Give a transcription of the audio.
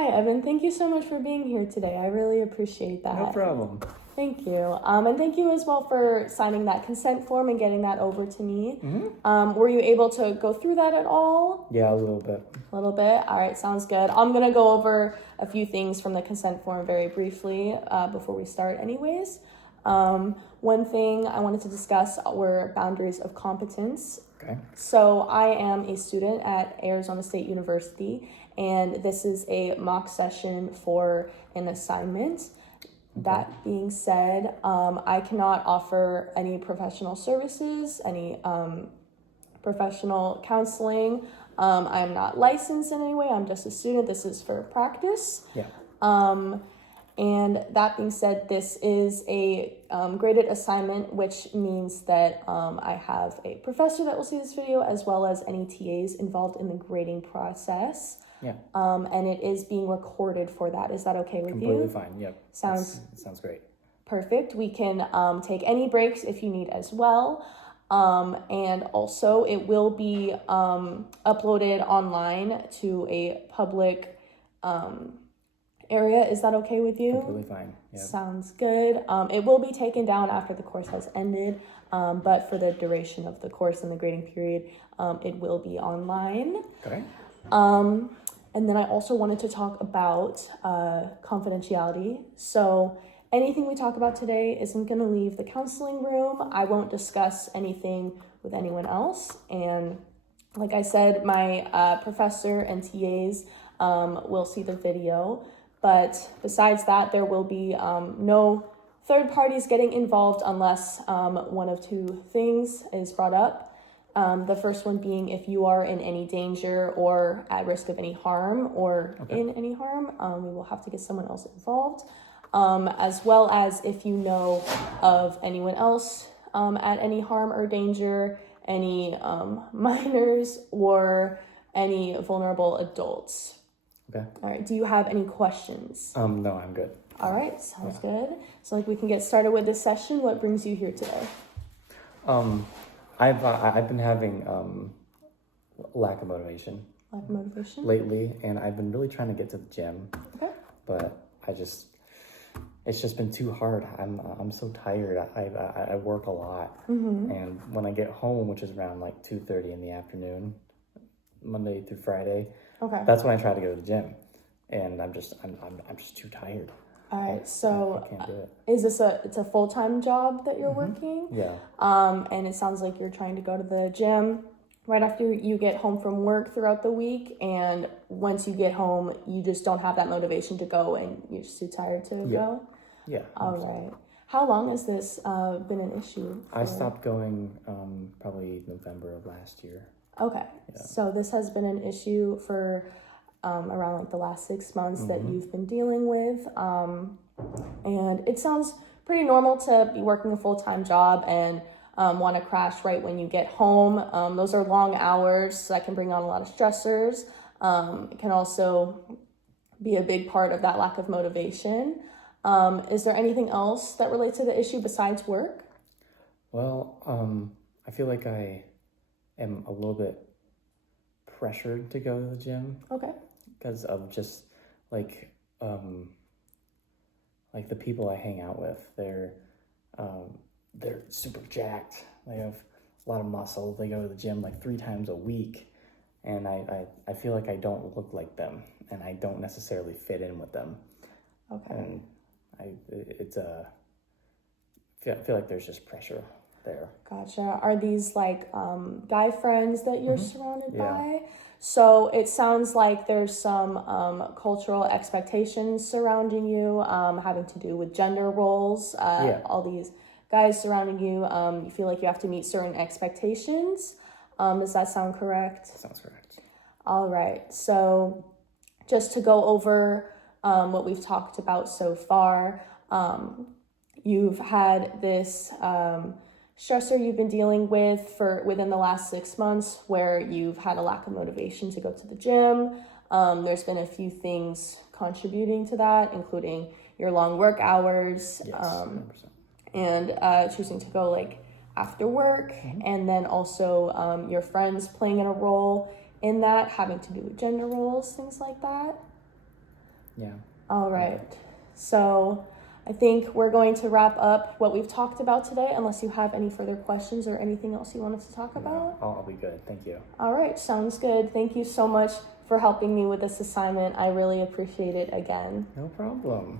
Hi, Evan. Thank you so much for being here today. I really appreciate that. No problem. Thank you. And thank you as well for signing that consent form and getting that over to me. Were you able to go through that at all? Yeah, a little bit. A little bit? All right, sounds good. I'm going to go over a few things from the consent form very briefly before we start anyways. One thing I wanted to discuss were boundaries of competence. Okay. So I am a student at Arizona State University, and this is a mock session for an assignment. That being said, I cannot offer any professional services, any professional counseling. I am not licensed in any way. I'm just a student. This is for practice. Yeah. And that being said, this is a graded assignment, which means that I have a professor that will see this video as well as any TAs involved in the grading process. Yeah. And it is being recorded for that. Is that okay with you? Completely fine. Yep. Sounds great. perfect. We can take any breaks if you need as well. And also it will be uploaded online to a public area. Is that okay with you? Completely fine. Yep. Sounds good. It will be taken down after the course has ended, but for the duration of the course and the grading period, it will be online. Okay. And then I also wanted to talk about confidentiality. So anything we talk about today isn't going to leave the counseling room. I won't discuss anything with anyone else. And like I said, my professor and TAs will see the video. But besides that, there will be no third parties getting involved unless one of two things is brought up. The first one being if you are in any danger or at risk of any harm or in any harm, we will have to get someone else involved. As well as if you know of anyone else at any harm or danger, any minors or any vulnerable adults. Okay. All right. Do you have any questions? No, I'm good. All right. Sounds good. So like we can get started with this session. What brings you here today? I've been having lack of motivation. Lack of motivation? Lately, and I've been really trying to get to the gym. Okay. But it's just been too hard. I'm so tired. I work a lot. And when I get home, which is around like 2:30 in the afternoon, Monday through Friday, that's when I try to go to the gym, and I'm just too tired. All right, so I can't do it. is this it's a full-time job that you're working? Yeah. And it sounds like you're trying to go to the gym right after you get home from work throughout the week, and once you get home, you just don't have that motivation to go, and you're just too tired to go? Yeah. All right. How long has this been an issue for? I stopped going probably November of last year. Okay, so this has been an issue for around like the last 6 months that you've been dealing with. And it sounds pretty normal to be working a full-time job and want to crash right when you get home. Those are long hours, so that can bring on a lot of stressors. It can also be a big part of that lack of motivation. Is there anything else that relates to the issue besides work? Well, I feel like I am a little bit pressured to go to the gym. Okay. Because of just like the people I hang out with. They're super jacked. They have a lot of muscle. They go to the gym like 3 times a week, and I feel like I don't look like them, and I don't necessarily fit in with them. Okay. And I feel like there's just pressure there. Gotcha. Are these like guy friends that you're surrounded Yeah. by? So it sounds like there's some cultural expectations surrounding you, having to do with gender roles. All these guys surrounding you, you feel like you have to meet certain expectations. Does that sound correct? That sounds correct. All right. So just to go over what we've talked about so far, you've had this stressor you've been dealing with within the last 6 months where you've had a lack of motivation to go to the gym. There's been a few things contributing to that, including your long work hours, and choosing to go like after work, and then also your friends playing in a role in that, having to do with gender roles, things like that. Yeah. All right. So I think we're going to wrap up what we've talked about today, unless you have any further questions or anything else you wanted to talk about. I'll be good. Thank you. All right. Sounds good. Thank you so much for helping me with this assignment. I really appreciate it again. No problem.